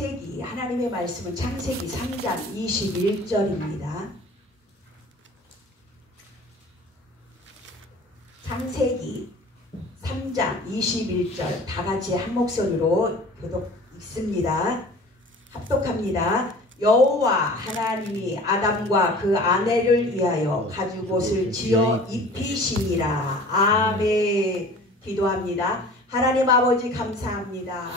창세기, 하나님의 말씀은 창세기 3장 21절입니다. 창세기 3장 21절 다 같이 한 목소리로 교독 읽습니다. 합독합니다. 여호와 하나님이 아담과 그 아내를 위하여 가죽옷을 지어 입히시니라. 아멘. 기도합니다. 하나님 아버지 감사합니다.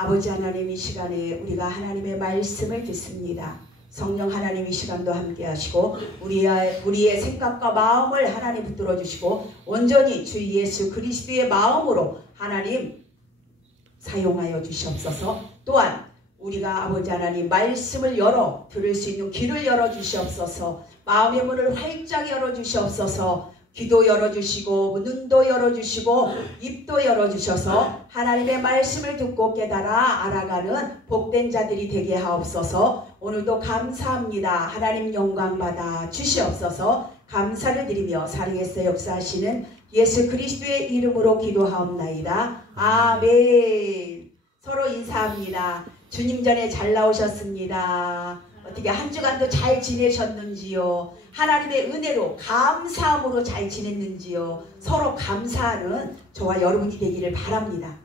아버지 하나님, 이 시간에 우리가 하나님의 말씀을 듣습니다. 성령 하나님 이 시간도 함께 하시고 우리의 생각과 마음을 하나님 붙들어 주시고 온전히 주 예수 그리스도의 마음으로 하나님 사용하여 주시옵소서. 또한 우리가 아버지 하나님 말씀을 열어 들을 수 있는 귀를 열어 주시옵소서. 마음의 문을 활짝 열어 주시옵소서. 귀도 열어주시고 눈도 열어주시고 입도 열어주셔서 하나님의 말씀을 듣고 깨달아 알아가는 복된 자들이 되게 하옵소서. 오늘도 감사합니다. 하나님 영광 받아 주시옵소서. 감사를 드리며 살아계서 역사하시는 예수 그리스도의 이름으로 기도하옵나이다. 아멘. 서로 인사합니다. 주님 전에 잘 나오셨습니다. 어떻게 한 주간도 잘 지내셨는지요? 하나님의 은혜로 감사함으로 잘 지냈는지요? 서로 감사하는 저와 여러분이 되기를 바랍니다.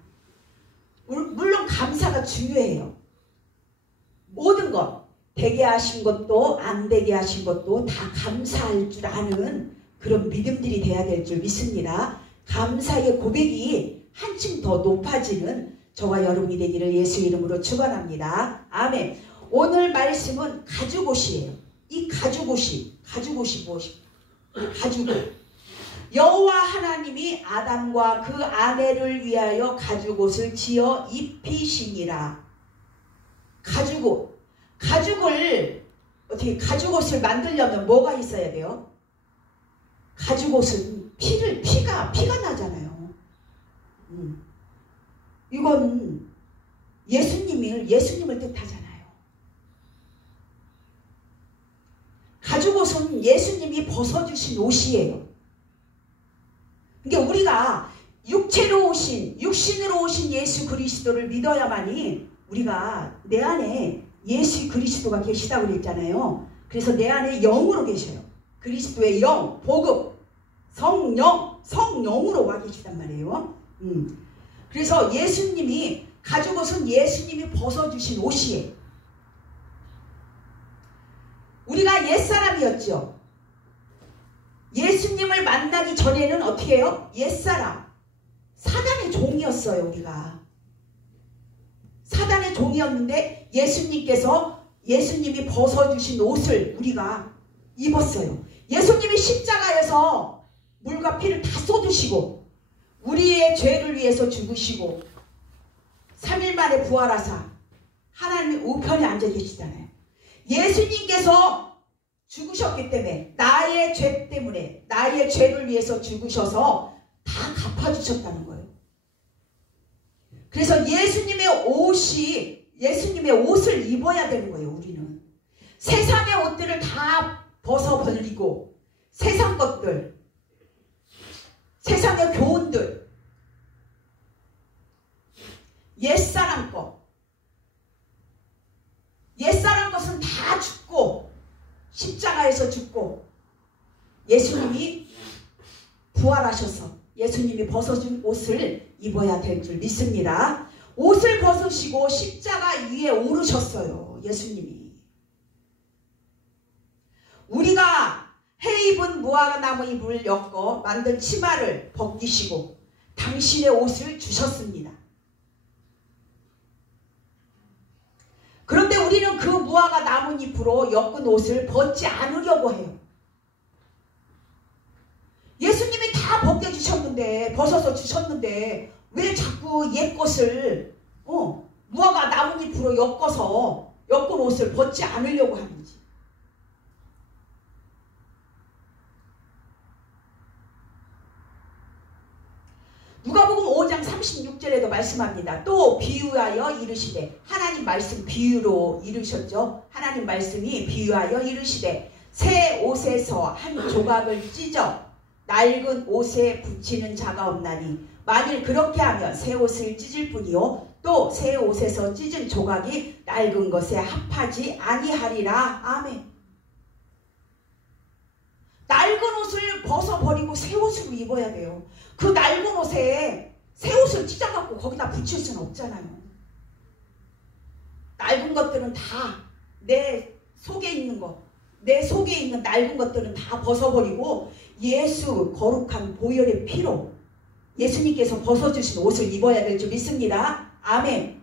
물론 감사가 중요해요. 모든 것, 되게 하신 것도 안 되게 하신 것도 다 감사할 줄 아는 그런 믿음들이 돼야 될 줄 믿습니다. 감사의 고백이 한층 더 높아지는 저와 여러분이 되기를 예수 이름으로 축원합니다. 아멘. 오늘 말씀은 가죽옷이에요. 이 가죽옷이 무엇입니까? 가죽옷. 여호와 하나님이 아담과 그 아내를 위하여 가죽옷을 지어 입히시니라. 가죽옷. 가죽옷을 만들려면 뭐가 있어야 돼요? 가죽옷은 피가 나잖아요. 이건 예수님을 뜻하잖아요. 가죽옷은 예수님이 벗어주신 옷이에요. 그러니까 우리가 육신으로 오신 예수 그리스도를 믿어야만이 우리가 내 안에 예수 그리스도가 계시다고 그랬잖아요. 그래서 내 안에 영으로 계셔요. 그리스도의 영, 복음, 성령으로 와 계시단 말이에요. 그래서 가죽옷은 예수님이 벗어주신 옷이에요. 우리가 옛사람이었죠. 예수님을 만나기 전에는 어떻게 해요? 옛사람. 사단의 종이었어요. 우리가. 사단의 종이었는데 예수님이 벗어주신 옷을 우리가 입었어요. 예수님이 십자가에서 물과 피를 다 쏟으시고 우리의 죄를 위해서 죽으시고 3일 만에 부활하사 하나님의 우편에 앉아 계시잖아요. 예수님께서 죽으셨기 때문에 나의 죄를 위해서 죽으셔서 다 갚아주셨다는 거예요. 그래서 예수님의 옷을 입어야 되는 거예요. 우리는 세상의 옷들을 다 벗어버리고 세상 것들, 세상의 교훈들, 옛사람 것은 다 죽고 십자가에서 죽고 예수님이 부활하셔서 예수님이 벗어준 옷을 입어야 될 줄 믿습니다. 옷을 벗으시고 십자가 위에 오르셨어요. 예수님이. 우리가 해 입은 무화과나무 잎을 엮어 만든 치마를 벗기시고 당신의 옷을 주셨습니다. 그런데 우리는 그 무화과 나뭇잎으로 엮은 옷을 벗지 않으려고 해요. 예수님이 다 벗어서 주셨는데 왜 자꾸 옛 것을 무화과 나뭇잎으로 엮은 옷을 벗지 않으려고 하는지. 누가복음 5장 36절에도 말씀합니다. 또 비유하여 이르시되, 하나님 말씀 비유로 이르셨죠. 하나님 말씀이 비유하여 이르시되 새 옷에서 한 조각을 찢어 낡은 옷에 붙이는 자가 없나니 만일 그렇게 하면 새 옷을 찢을 뿐이요 또 새 옷에서 찢은 조각이 낡은 것에 합하지 아니하리라. 아멘. 낡은 옷을 벗어버리고 새 옷으로 입어야 돼요. 그 낡은 옷에 새 옷을 찢어갖고 거기다 붙일 수는 없잖아요. 낡은 것들은 다 내 속에 있는 거, 내 속에 있는 낡은 것들은 다 벗어버리고 예수 거룩한 보혈의 피로 예수님께서 벗어주신 옷을 입어야 될 줄 믿습니다. 아멘.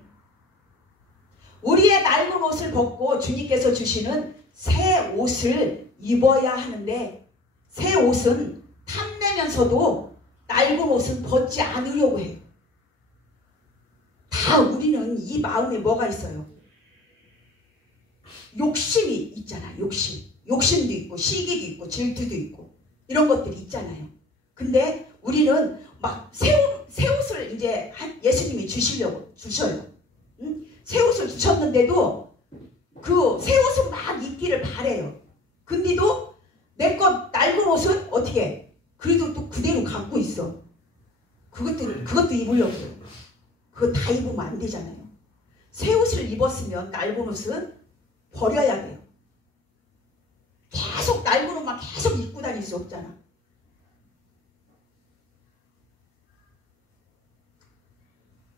우리의 낡은 옷을 벗고 주님께서 주시는 새 옷을 입어야 하는데, 새 옷은 탐내면서도 낡은 옷은 벗지 않으려고 해요. 다 우리는 이 마음에 뭐가 있어요? 욕심이 있잖아. 욕심도 있고 시기도 있고 질투도 있고 이런 것들이 있잖아요. 근데 우리는 막 새 옷을 이제 예수님이 주셔요. 응? 새 옷을 주셨는데도 그 새 옷은 막 입기를 바래요. 근데도 내 것 낡은 옷은 어떻게 해? 그래도 또 그대로 갖고 있어. 그것도 입으려고 해요. 그거 다 입으면 안 되잖아요. 새 옷을 입었으면 낡은 옷은 버려야 돼요. 계속 낡은 옷만 계속 입고 다닐 수 없잖아.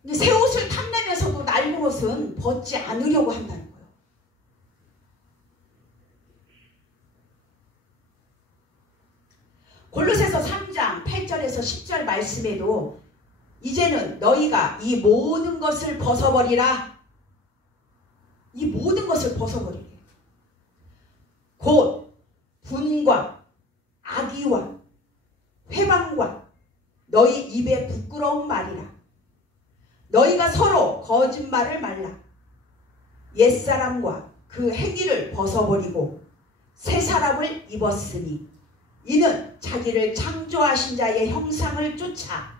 근데 새 옷을 탐내면서도 낡은 옷은 벗지 않으려고 한다는 거예요. 골로새서 3장 8절에서 10절 말씀에도 이제는 너희가 이 모든 것을 벗어버리라. 이 모든 것을 벗어버리래. 곧 분과 악의와 회방과 너희 입에 부끄러운 말이라. 너희가 서로 거짓말을 말라. 옛사람과 그 행위를 벗어버리고 새 사람을 입었으니 이는 자기를 창조하신 자의 형상을 쫓아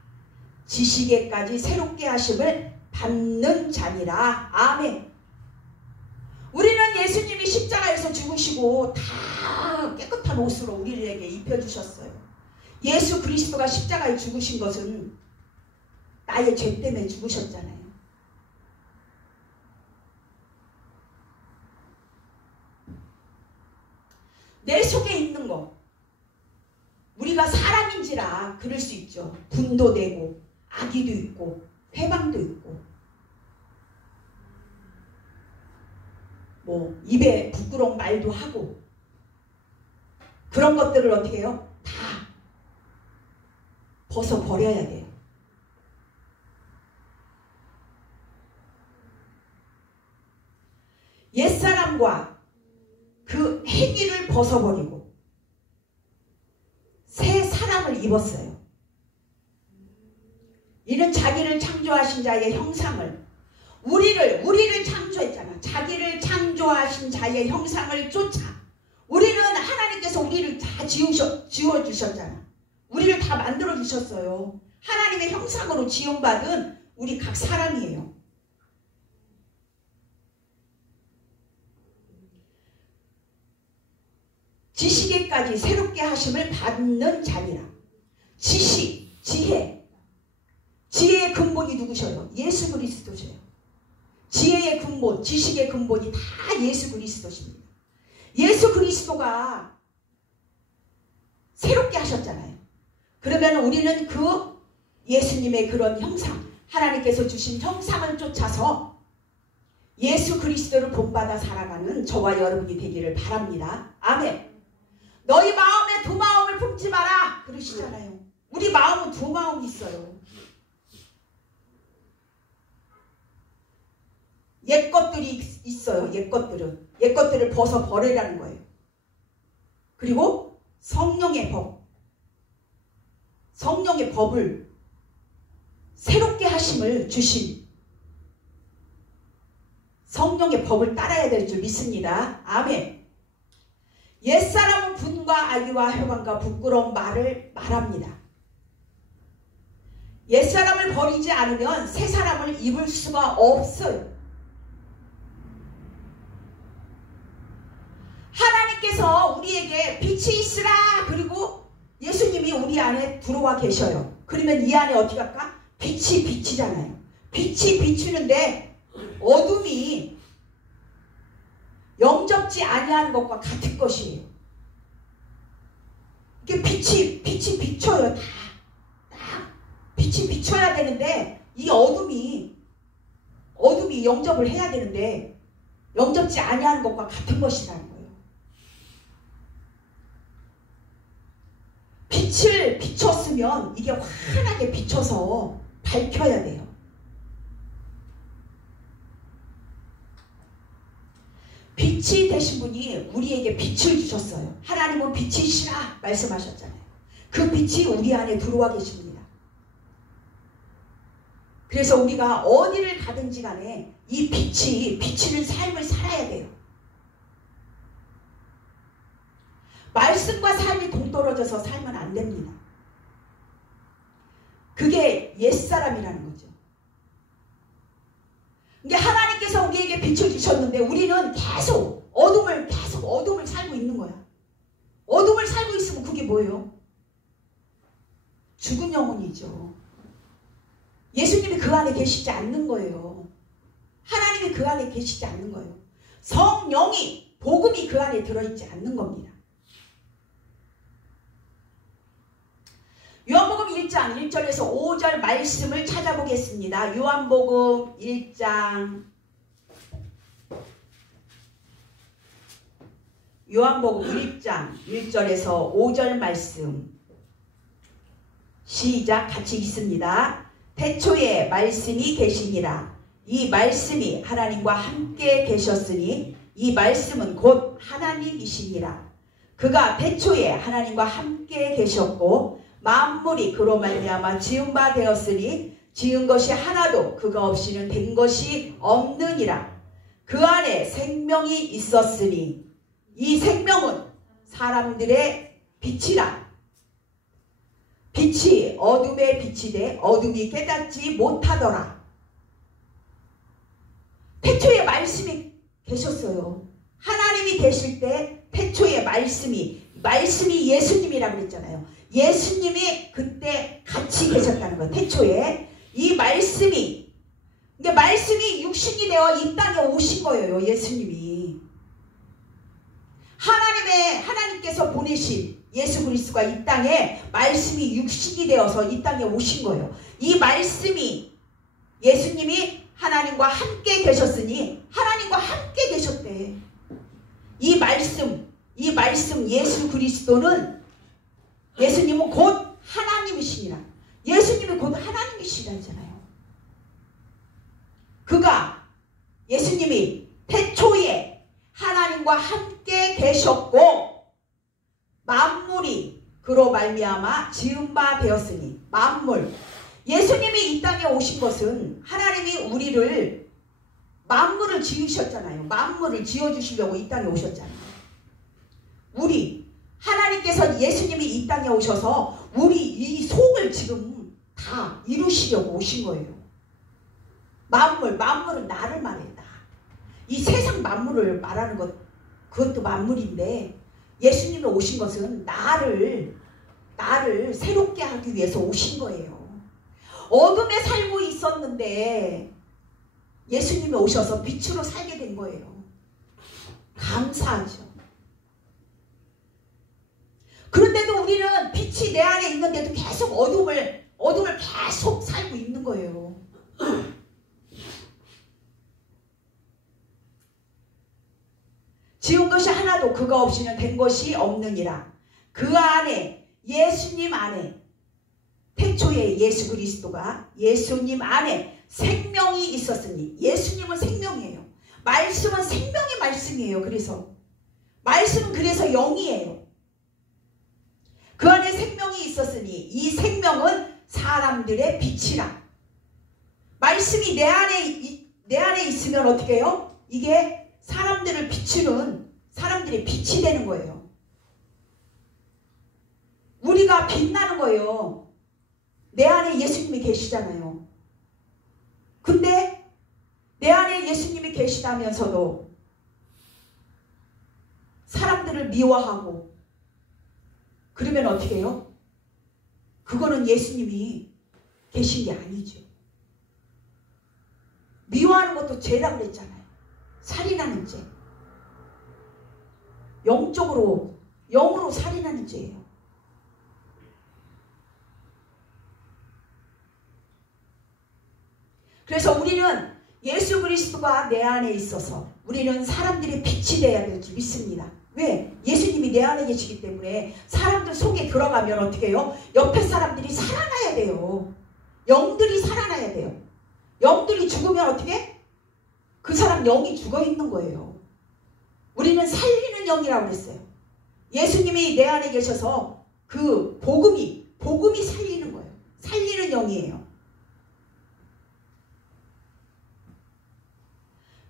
지식에까지 새롭게 하심을 받는 자니라. 아멘. 우리는 예수님이 십자가에서 죽으시고 다 깨끗한 옷으로 우리에게 입혀주셨어요. 예수 그리스도가 십자가에 죽으신 것은 나의 죄 때문에 죽으셨잖아요. 내 속에 있는 거, 우리가 사람인지라 그럴 수 있죠. 분도 내고 악의도 있고 회방도 있고 뭐 입에 부끄러운 말도 하고 그런 것들을 어떻게 해요? 다 벗어버려야 돼요. 옛사람과 그 행위를 벗어버리고 새 사람을 입었어요. 이는 자기를 창조하신 자의 형상을, 우리를 창조했잖아. 자기를 창조하신 자의 형상을 쫓아. 우리는 하나님께서 우리를 다 지어주셨잖아. 우리를 다 만들어주셨어요. 하나님의 형상으로 지음받은 우리 각 사람이에요. 지식에까지 새롭게 하심을 받는 자니라. 지식, 지혜. 지혜의 근본이 누구셔요? 예수 그리스도셔요. 지혜의 근본, 지식의 근본이 다 예수 그리스도십니다. 예수 그리스도가 새롭게 하셨잖아요. 그러면 우리는 그 예수님의 그런 형상, 하나님께서 주신 형상을 쫓아서 예수 그리스도를 본받아 살아가는 저와 여러분이 되기를 바랍니다. 아멘. 너희 마음에 두 마음을 품지 마라 그러시잖아요. 우리 마음은 두 마음이 있어요. 옛 것들이 있어요. 옛 것들을 벗어버리라는 거예요. 그리고 성령의 법을 새롭게 하심을 주신 성령의 법을 따라야 될 줄 믿습니다. 아멘. 옛사람은 분과 악의와 회방과 부끄러운 말을 말합니다. 옛사람을 버리지 않으면 새 사람을 입을 수가 없어요. 하나님께서 우리에게 빛이 있으라. 그리고 예수님이 우리 안에 들어와 계셔요. 그러면 이 안에 어떻게 할까? 빛이 빛이잖아요. 빛이 비추는데 어둠이 영접지 아니하는 것과 같은 것이에요. 이게 빛이 비춰요. 다 빛이 비춰야 되는데 이 어둠이 영접을 해야 되는데 영접지 아니하는 것과 같은 것이라는 거예요. 빛을 비췄으면 이게 환하게 비춰서 밝혀야 돼요. 빛이 되신 분이 우리에게 빛을 주셨어요. 하나님은 빛이시라 말씀하셨잖아요. 그 빛이 우리 안에 들어와 계십니다. 그래서 우리가 어디를 가든지 간에 이 빛이 비치는 삶을 살아야 돼요. 말씀과 삶이 동떨어져서 살면 안 됩니다. 그게 옛사람이라는 거죠. 이게 하나님께서 우리에게 빛을 주셨는데 우리는 계속 어둠을 살고 있는 거야. 어둠을 살고 있으면 그게 뭐예요? 죽은 영혼이죠. 예수님이 그 안에 계시지 않는 거예요. 하나님이 그 안에 계시지 않는 거예요. 성령이, 복음이 그 안에 들어있지 않는 겁니다. 요한복음 1장 1절에서 5절 말씀을 찾아보겠습니다. 요한복음 1장 1절에서 5절 말씀 시작 같이 읽습니다. 태초에 말씀이 계시니라. 이 말씀이 하나님과 함께 계셨으니 이 말씀은 곧 하나님이시니라. 그가 태초에 하나님과 함께 계셨고 만물이 그로 말미암아 지은 바 되었으니 지은 것이 하나도 그가 없이는 된 것이 없느니라. 그 안에 생명이 있었으니 이 생명은 사람들의 빛이라. 빛이 어둠에 비치되 어둠이 깨닫지 못하더라. 태초에 말씀이 계셨어요. 하나님이 계실 때 태초에 말씀이 예수님이라고 그랬잖아요. 예수님이 그때 같이 계셨다는 거예요. 태초에 이 말씀이 육신이 되어 이 땅에 오신 거예요. 예수님이 하나님께서 보내신 예수 그리스도가 이 땅에 말씀이 육신이 되어서 이 땅에 오신 거예요. 이 말씀이 예수님이 하나님과 함께 계셨으니 하나님과 함께 계셨대. 이 말씀 예수 그리스도는 예수님은 곧 하나님이시니라. 예수님이 곧 하나님이시라잖아요. 예수님이 태초에 하나님과 함께 계셨고 만물이 그로 말미암아 지은 바 되었으니 만물. 예수님이 이 땅에 오신 것은 하나님이 만물을 지으셨잖아요. 만물을 지어주시려고 이 땅에 오셨잖아요. 하나님께서 예수님이 이 땅에 오셔서 우리 이 속을 지금 다 이루시려고 오신 거예요. 만물은 나를 말해요. 이 세상 만물을 말하는 그것도 만물인데 예수님이 오신 것은 나를 새롭게 하기 위해서 오신 거예요. 어둠에 살고 있었는데 예수님이 오셔서 빛으로 살게 된 거예요. 감사하죠. 그런데도 우리는 빛이 내 안에 있는데도 계속 어둠을 계속 살고 있는 거예요. 지은 것이 하나도 그가 없이는 된 것이 없느니라. 그 안에 예수님 안에 태초에 예수 그리스도가 예수님 안에 생명이 있었으니 예수님은 생명이에요. 말씀은 생명의 말씀이에요. 말씀은 그래서 영이에요. 그 안에 생명이 있었으니 이 생명은 사람들의 빛이라. 말씀이 내 안에 있으면 어떻게 해요? 이게 사람들을 비추는 사람들의 빛이 되는 거예요. 우리가 빛나는 거예요. 내 안에 예수님이 계시잖아요. 근데 내 안에 예수님이 계시다면서도 사람들을 미워하고 그러면 어떻게 해요? 그거는 예수님이 계신 게 아니죠. 미워하는 것도 죄라고 그랬잖아요. 살인하는 죄. 영으로 살인하는 죄예요. 그래서 우리는 예수 그리스도가 내 안에 있어서 우리는 사람들의 빛이 되어야 될 줄 믿습니다. 왜? 예수님이 내 안에 계시기 때문에 사람들 속에 들어가면 어떻게 해요? 옆에 사람들이 살아나야 돼요. 영들이 살아나야 돼요. 영들이 죽으면 어떻게? 그 사람 영이 죽어 있는 거예요. 우리는 살리는 영이라고 그랬어요. 예수님이 내 안에 계셔서 그 복음이 살리는 거예요. 살리는 영이에요.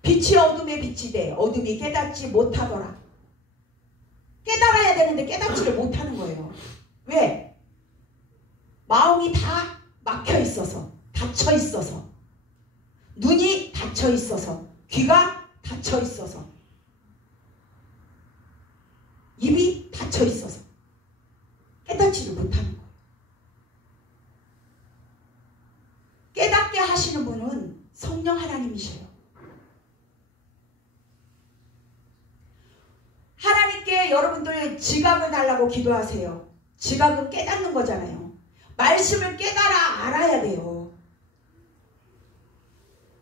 빛이 어둠에 빛이 돼 어둠이 깨닫지 못하더라. 깨달아야 되는데 깨닫지를 못하는 거예요. 왜? 마음이 다 막혀 있어서, 닫혀 있어서, 눈이 닫혀 있어서, 귀가 닫혀 있어서, 입이 닫혀 있어서 깨닫지를 못하는 거예요. 깨닫게 하시는 분은 성령 하나님이셔요. 하나님께 여러분들 지각을 달라고 기도하세요. 지각은 깨닫는 거잖아요. 말씀을 깨달아 알아야 돼요.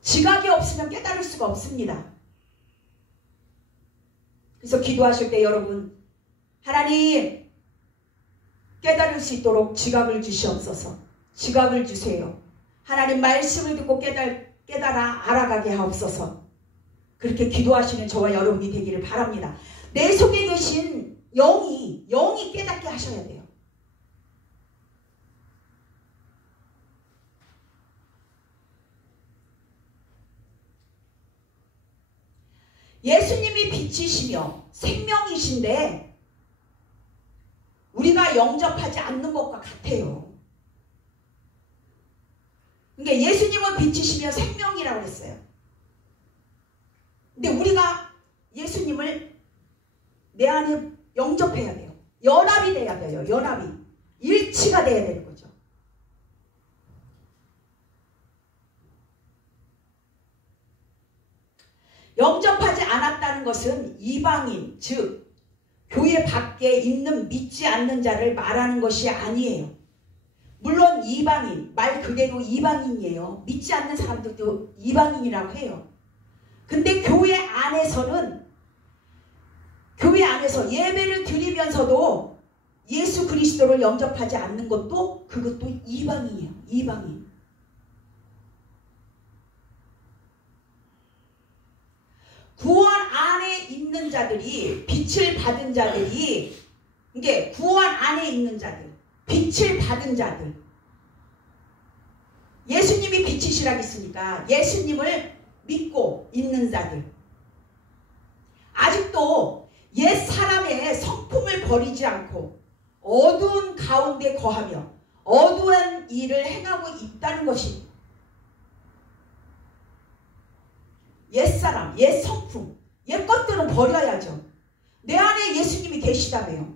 지각이 없으면 깨달을 수가 없습니다. 그래서 기도하실 때 여러분, 하나님 깨달을 수 있도록 지각을 주시옵소서. 지각을 주세요. 하나님 말씀을 듣고 깨달아 알아가게 하옵소서. 그렇게 기도하시는 저와 여러분이 되기를 바랍니다. 내 속에 계신 영이 깨닫게 하셔야 돼요. 예수님이 빛이시며 생명이신데 우리가 영접하지 않는 것과 같아요. 그러니까 예수님은 빛이시며 생명이라고 했어요. 근데 우리가 예수님을 내 안에 영접해야 돼요. 연합이 돼야 돼요. 연합이. 일치가 돼야 되는 거죠. 영접하지 않았다는 것은 이방인, 즉 교회 밖에 있는 믿지 않는 자를 말하는 것이 아니에요. 물론 이방인, 말 그대로 이방인이에요. 믿지 않는 사람들도 이방인이라고 해요. 근데 교회 안에서 예배를 드리면서도 예수 그리스도를 영접하지 않는 것도 그것도 이방인이에요. 이방인. 구원 안에 있는 자들이, 빛을 받은 자들이, 이게 구원 안에 있는 자들, 빛을 받은 자들. 예수님이 빛이시라고 했으니까 예수님을 믿고 있는 자들. 아직도 옛 사람의 성품을 버리지 않고 어두운 가운데 거하며 어두운 일을 행하고 있다는 것이 옛사람, 옛 성품, 옛 것들은 버려야죠. 내 안에 예수님이 계시다며요.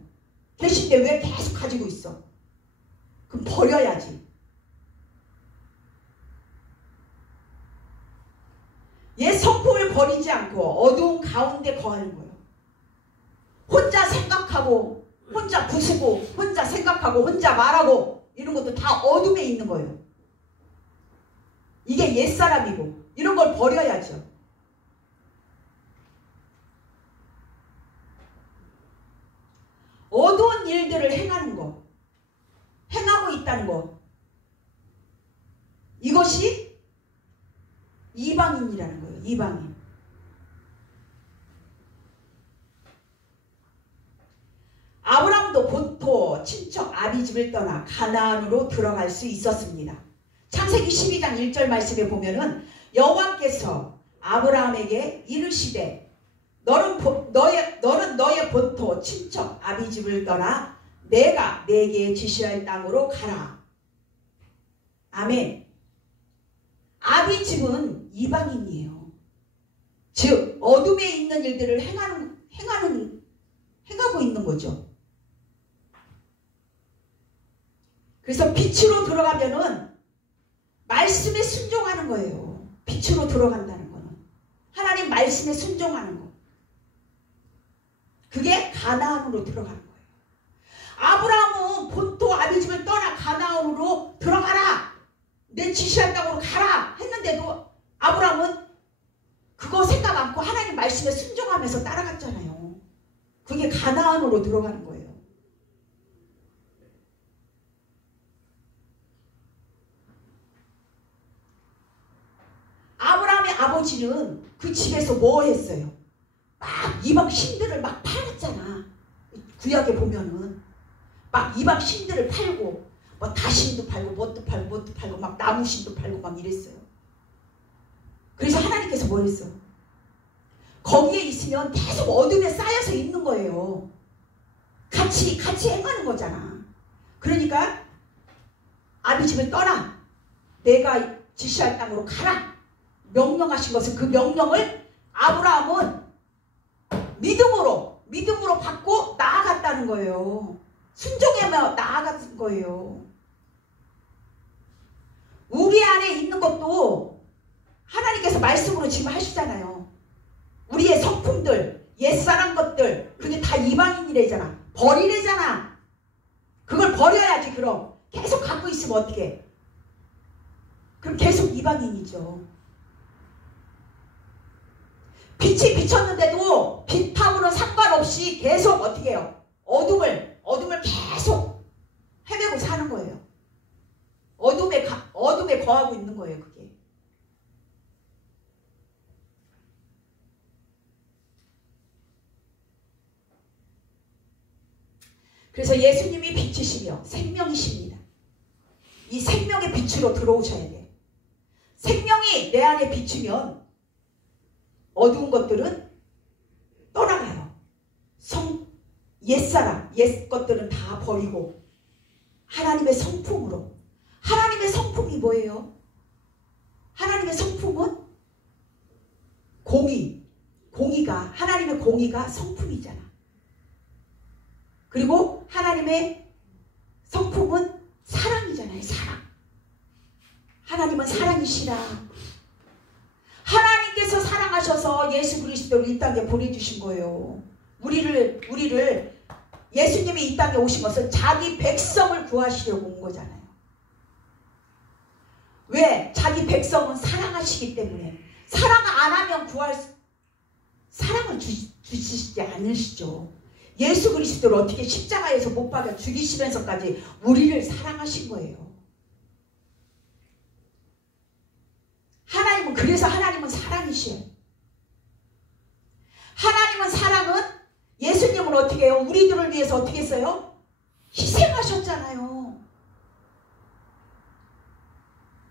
계신데 왜 계속 가지고 있어? 그럼 버려야지. 옛 성품을 버리지 않고 어두운 가운데 거하는 거예요. 혼자 생각하고 혼자 부수고 혼자 생각하고 혼자 말하고 이런 것도 다 어둠에 있는 거예요. 이게 옛사람이고 이런 걸 버려야죠. 어두운 일들을 행하는 거, 행하고 있다는 거, 이것이 이방인이라는 거예요. 이방인. 아브라함도 본토 친척 아비집을 떠나 가나안으로 들어갈 수 있었습니다. 창세기 12장 1절 말씀에 보면은 여호와께서 아브라함에게 이르시되 너는 너의 본토 친척 아비집을 떠나 내가 내게 지시할 땅으로 가라. 아멘. 아비집은 이방인이에요. 즉 어둠에 있는 일들을 행하고 있는 거죠. 그래서 빛으로 들어가면은 말씀에 순종하는 거예요. 빛으로 들어간다는 거는 하나님 말씀에 순종하는 거. 그게 가나안으로 들어가는 거예요. 아브라함은 본토 아비집을 떠나 가나안으로 들어가라. 내 지시한 땅으로 가라 했는데도 아브라함은 그거 생각 않고 하나님 말씀에 순종하면서 따라갔잖아요. 그게 가나안으로 들어가는 거예요. 아브라함의 아버지는 그 집에서 뭐 했어요? 막 이방 신들을 막 팔았잖아. 구약에 보면은 막 이방 신들을 팔고 뭐 다신도 팔고 뭣도 팔고 막 나무신도 팔고 막 이랬어요. 그래서 하나님께서 뭐 했어? 거기에 있으면 계속 어둠에 쌓여서 있는 거예요. 같이 행하는 거잖아. 그러니까 아비집을 떠나 내가 지시할 땅으로 가라 명령하신 것은 그 명령을 아브라함은 믿음으로 받고 나아갔다는 거예요. 순종하며 나아간 거예요. 우리 안에 있는 것도 하나님께서 말씀으로 지금 하시잖아요. 우리의 성품들, 옛사람 것들, 그게 다 이방인이래잖아. 버리래잖아. 그걸 버려야지. 그럼 계속 갖고 있으면 어떻게? 그럼 계속 이방인이죠. 빛이 비쳤는데도 빛하고는 상관없이 계속 어떻게 해요? 어둠을 계속 헤매고 사는 거예요. 어둠에 거하고 있는 거예요. 그게. 그래서 예수님이 빛이시며 생명이십니다. 이 생명의 빛으로 들어오셔야 돼요. 생명이 내 안에 비추면 어두운 것들은 떠나가요. 옛사람, 옛 것들은 다 버리고 하나님의 성품으로. 하나님의 성품이 뭐예요? 하나님의 성품은 하나님의 공의가 성품이잖아. 그리고 하나님의 성품은 사랑이잖아요. 사랑. 하나님은 사랑이시라. 하나님께서 사랑하셔서 예수 그리스도를 이 땅에 보내주신 거예요. 우리를 예수님이 이 땅에 오신 것은 자기 백성을 구하시려고 온 거잖아요. 왜? 자기 백성은 사랑하시기 때문에. 사랑 안 하면 사랑을 주시지 않으시죠. 예수 그리스도를 어떻게 십자가에서 못 박아 죽이시면서까지 우리를 사랑하신 거예요. 그래서 하나님은 사랑이시에요. 하나님은 사랑은 예수님은 어떻게 해요? 우리들을 위해서 어떻게 했어요? 희생하셨잖아요.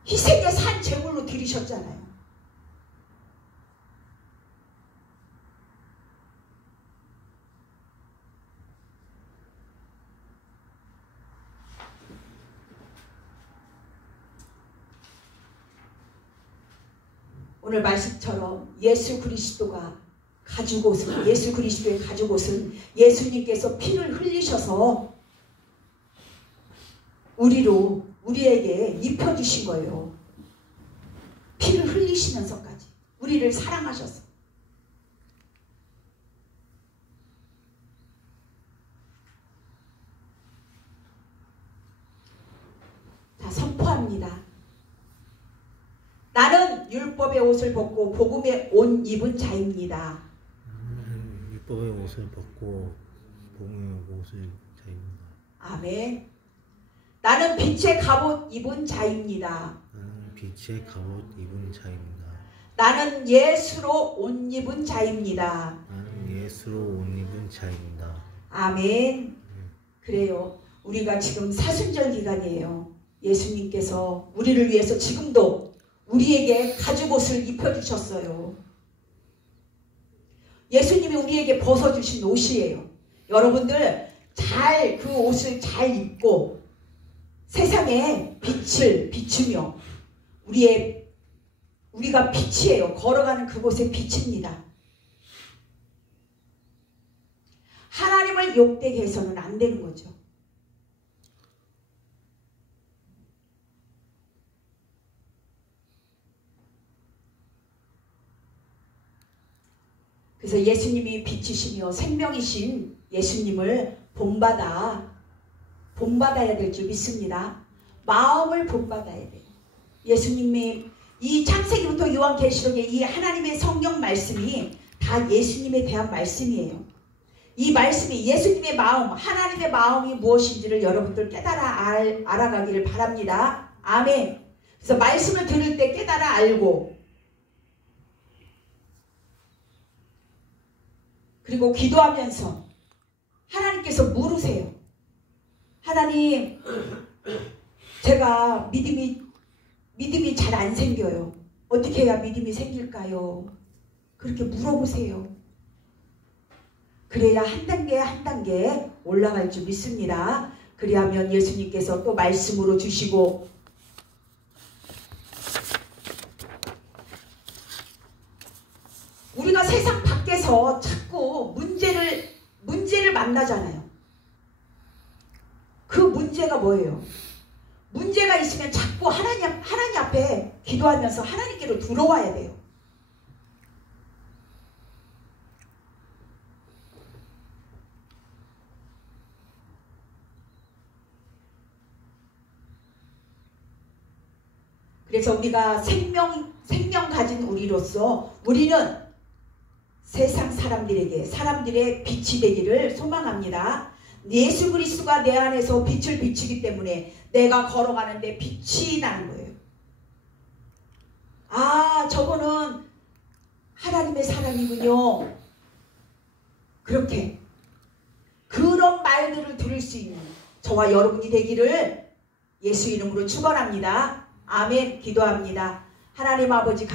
희생의 산 제물로 드리셨잖아요. 오늘 말씀처럼 예수 그리스도의 가죽옷은 예수님께서 피를 흘리셔서 우리에게 입혀주신 거예요. 피를 흘리시면서까지 우리를 사랑하셔서. 자, 선포합니다. 나는 율법의 옷을 벗고 복음의 옷 입은 자입니다. 율법의 옷을 벗고 복음의 옷을 입은 자입니다. 아멘. 나는 빛의 갑옷 입은 자입니다. 나는 빛의 갑옷 입은 자입니다. 나는 예수로 옷 입은 자입니다. 나는 예수로 옷 입은 자입니다. 아멘. 그래요. 우리가 지금 사순절 기간이에요. 예수님께서 우리를 위해서 지금도 우리에게 가죽옷을 입혀주셨어요. 예수님이 우리에게 벗어주신 옷이에요. 여러분들 그 옷을 잘 입고 세상에 빛을 비추며 우리가 빛이에요. 걸어가는 그곳에 빛입니다. 하나님을 욕되게 해서는 안 되는 거죠. 그래서 예수님이 빛이시며 생명이신 예수님을 본받아야 될 줄 믿습니다. 마음을 본받아야 돼요. 예수님이 이 창세기부터 요한계시록의 이 하나님의 성경 말씀이 다 예수님에 대한 말씀이에요. 이 말씀이 예수님의 마음, 하나님의 마음이 무엇인지를 여러분들 깨달아 알아가기를 바랍니다. 아멘. 그래서 말씀을 들을 때 깨달아 알고, 그리고 기도하면서 하나님께서 물으세요. 하나님, 제가 믿음이 잘 안 생겨요. 어떻게 해야 믿음이 생길까요? 그렇게 물어보세요. 그래야 한 단계 한 단계 올라갈 줄 믿습니다. 그리하면 예수님께서 또 말씀으로 주시고, 우리가 세상 밖에서 자꾸 문제를 만나잖아요. 그 문제가 뭐예요? 문제가 있으면 자꾸 하나님 앞에 기도하면서 하나님께로 들어와야 돼요. 그래서 우리가 생명 가진 우리로서 우리는 세상 사람들의 빛이 되기를 소망합니다. 예수 그리스도가 내 안에서 빛을 비추기 때문에 내가 걸어가는데 빛이 나는 거예요. 아, 저거는 하나님의 사람이군요. 그렇게 그런 말들을 들을 수 있는 저와 여러분이 되기를 예수 이름으로 축원합니다. 아멘. 기도합니다. 하나님 아버지